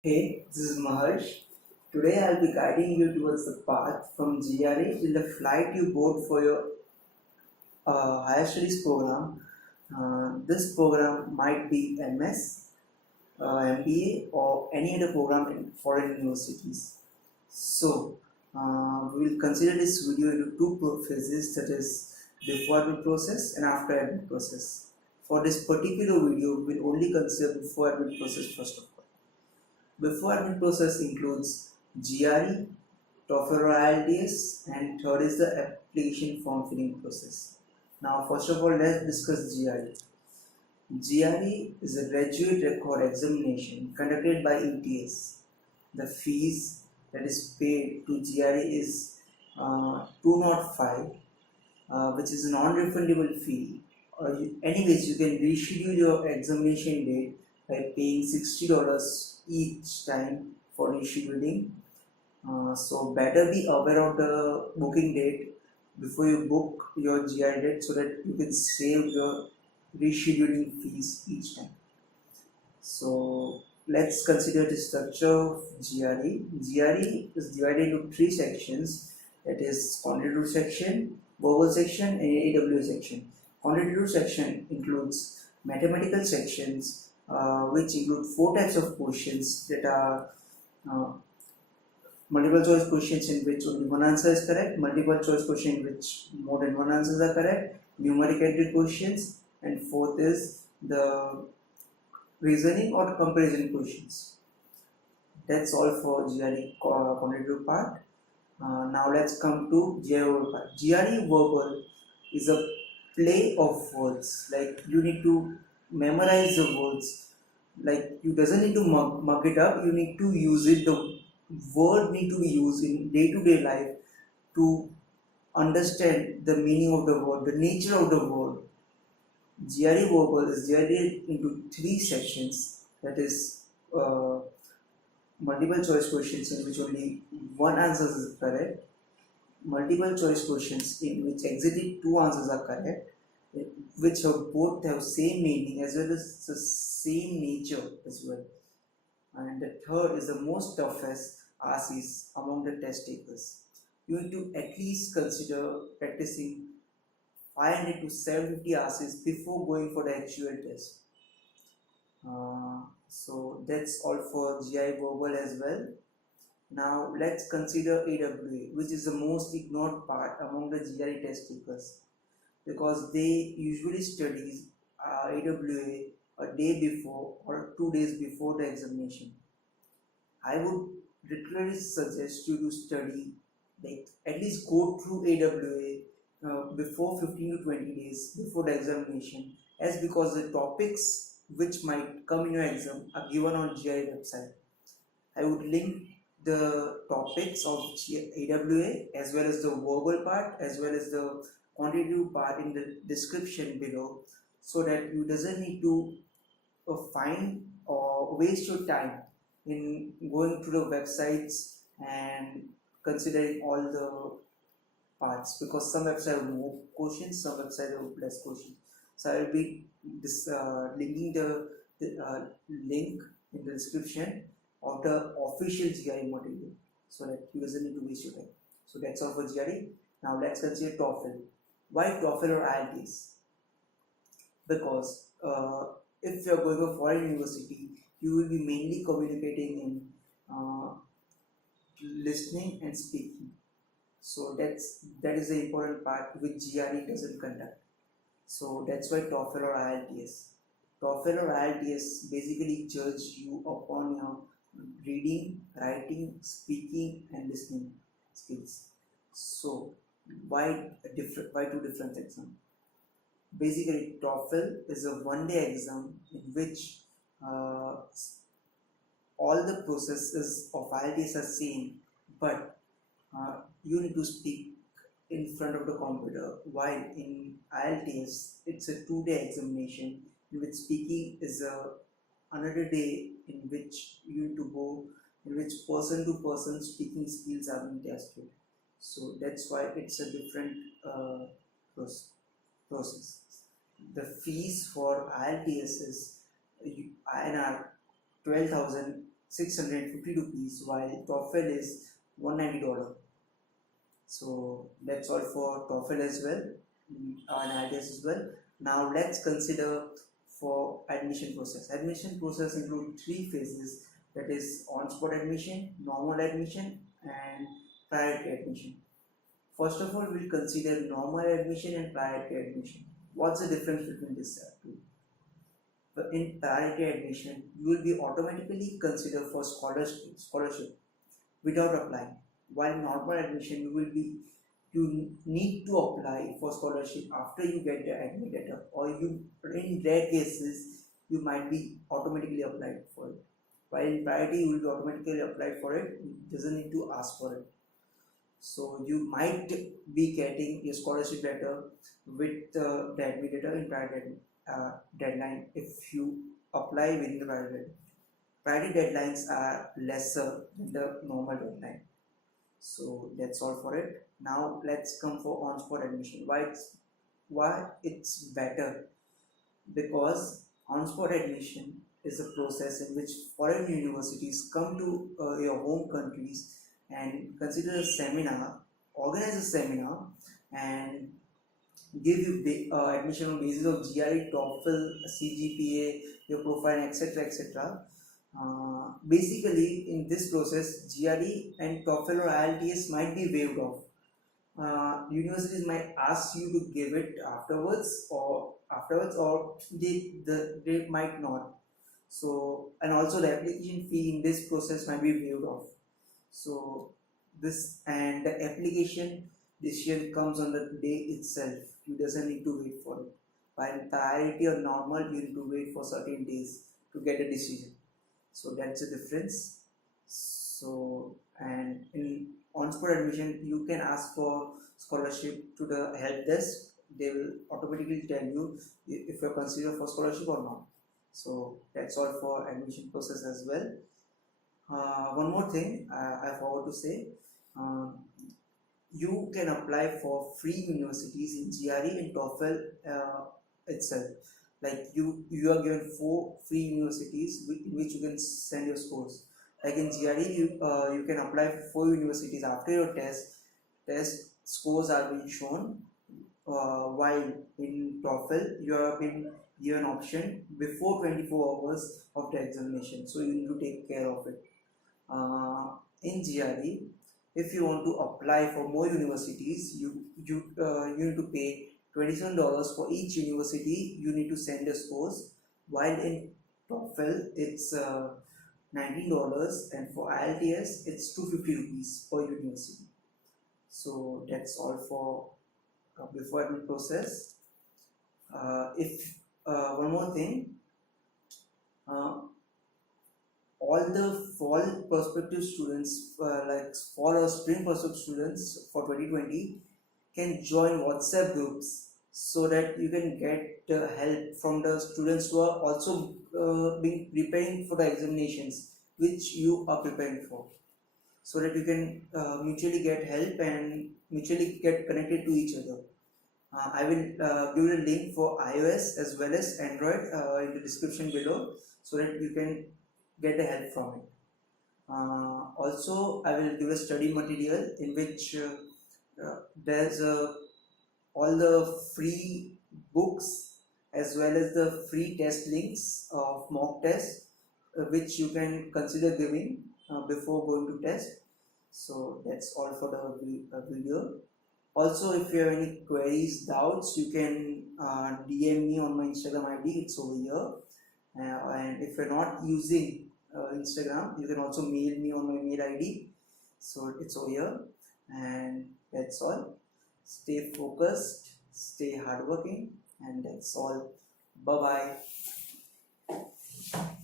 Hey, this is Maharsh. Today I'll be guiding you towards the path from GRE till the flight you board for your higher studies program. This program might be MS, MBA, or any other program in foreign universities. So, we will consider this video into two phases, that is, before admit process and after admit process. For this particular video, we will only consider before admit process first of all. Before admin process includes GRE, TOEFL or IELTS, and third is the application form filling process. Now, first of all, let's discuss GRE. GRE is a graduate record examination conducted by UTS. The fees that is paid to GRE is 205, which is a non-refundable fee. Anyways, you can reschedule your examination date by paying $60 each time for rescheduling. So better be aware of the booking date before you book your GI date so that you can save your rescheduling fees each time. So let's consider the structure of GRE. GRE is divided into three sections, that is quantitative section, verbal section and AW section. Quantitative section includes mathematical sections, which include four types of questions that are uh, multiple choice questions in which only one answer is correct, multiple choice question in which more than one answers are correct, numeric entry questions, and fourth is the reasoning or comparison questions. That's all for GRE quantitative part. Now let's come to GRE verbal part. GRE verbal is a play of words. Like you need to memorize the words. Like you doesn't need to mug it up. You need to use it. The word need to be used in day-to-day life to understand the meaning of the word, the nature of the word. GRE verbal is divided into three sections. That is multiple choice questions in which only one answer is correct, multiple choice questions in which exactly two answers are correct, which have both have same meaning as well as the same nature as well. And the third is the most toughest RCs among the test takers. You need to at least consider practicing 500 to 750 RCs before going for the actual test. So that's all for GI verbal as well. Now let's consider AWA, which is the most ignored part among the GRE test takers because they usually study AWA a day before or 2 days before the examination. I would literally suggest you to study, like at least go through AWA before 15 to 20 days before the examination, as because the topics which might come in your exam are given on GRE website. I would link the topics of AWA as well as the verbal part as well as the quantitative part in the description below so that you doesn't need to find or waste your time in going through the websites and considering all the parts because some websites have more questions, some websites have less questions. So I will be linking the link in the description of the official GRE material so that you doesn't need to waste your time. So that's all for GRE. Now let's consider TOEFL. Why TOEFL or IELTS? Because if you are going to a foreign university, you will be mainly communicating in listening and speaking. So that is the important part which GRE doesn't conduct. So that's why TOEFL or IELTS. TOEFL or IELTS basically judge you upon your reading, writing, speaking, and listening skills. So why two different exams? Basically, TOEFL is a one-day exam in which uh, all the processes of IELTS are same, but you need to speak in front of the computer. While in IELTS, it's a 2-day examination in which speaking is another day in which you need to go, in which person to person speaking skills are being tested. So that's why it's a different process. The fees for IELTS is INR 12,000 650 rupees, while TOEFL is $190. So that's all for TOEFL as well, and IELTS as well. Now let's consider for admission process. Admission process include three phases, that is on-spot admission, normal admission, and priority admission. First of all, we'll consider normal admission and priority admission. What's the difference between these two? But in priority admission, you will be automatically considered for scholarship without applying. While in normal admission, you need to apply for scholarship after you get the admit letter, or you in rare cases you might be automatically applied for it. While in priority, you will be automatically applied for it. You doesn't need to ask for it. So you might be getting your scholarship letter with the admit letter in priority deadline if you apply within the priority deadline. Priority deadlines are lesser than the normal deadline. So that's all for it. Now let's come for on-spot admission. Why it's better? Because on-spot admission is a process in which foreign universities come to your home countries and consider a seminar, organize a seminar, and give you admission on basis of GRE, TOEFL, CGPA, your profile, etc., etc. Basically, in this process, GRE and TOEFL or IELTS might be waived off. Universities might ask you to give it or they might not. So, and also the application fee in this process might be waived off. So this and the application decision comes on the day itself. You doesn't need to wait for it. While priority or normal, you need to wait for certain days to get a decision. So that's the difference. So, and in on-spot admission, you can ask for scholarship to the help desk. They will automatically tell you if you're considered for scholarship or not. So that's all for admission process as well. One more thing I forgot to say. You can apply for free universities in GRE and TOEFL itself. Like you are given 4 free universities in which you can send your scores. Like in GRE, you can apply for 4 universities after your test scores are being shown. While in TOEFL, you have been given option before 24 hours of the examination, so you need to take care of it. In GRE, if you want to apply for more universities, you need to pay $27 for each university. You need to send the scores. While in TOEFL, it's $19, and for IELTS, it's 250 rupees per university. So that's all for before admit process. If one more thing. All the fall prospective students, like fall or spring prospective students for 2020, can join WhatsApp groups so that you can get help from the students who are also preparing for the examinations which you are preparing for, so that you can mutually get help and mutually get connected to each other. I will give you a link for iOS as well as Android in the description below, so that you can get the help from it. Also, I will give a study material in which there's all the free books as well as the free test links of mock tests which you can consider giving before going to test. So that's all for the video. Also, if you have any queries, doubts, you can DM me on my Instagram ID. It's over here. And if you're not using Instagram, you can also mail me on my mail ID. So it's over here. And that's all. Stay focused, stay hardworking, and that's all. Bye bye.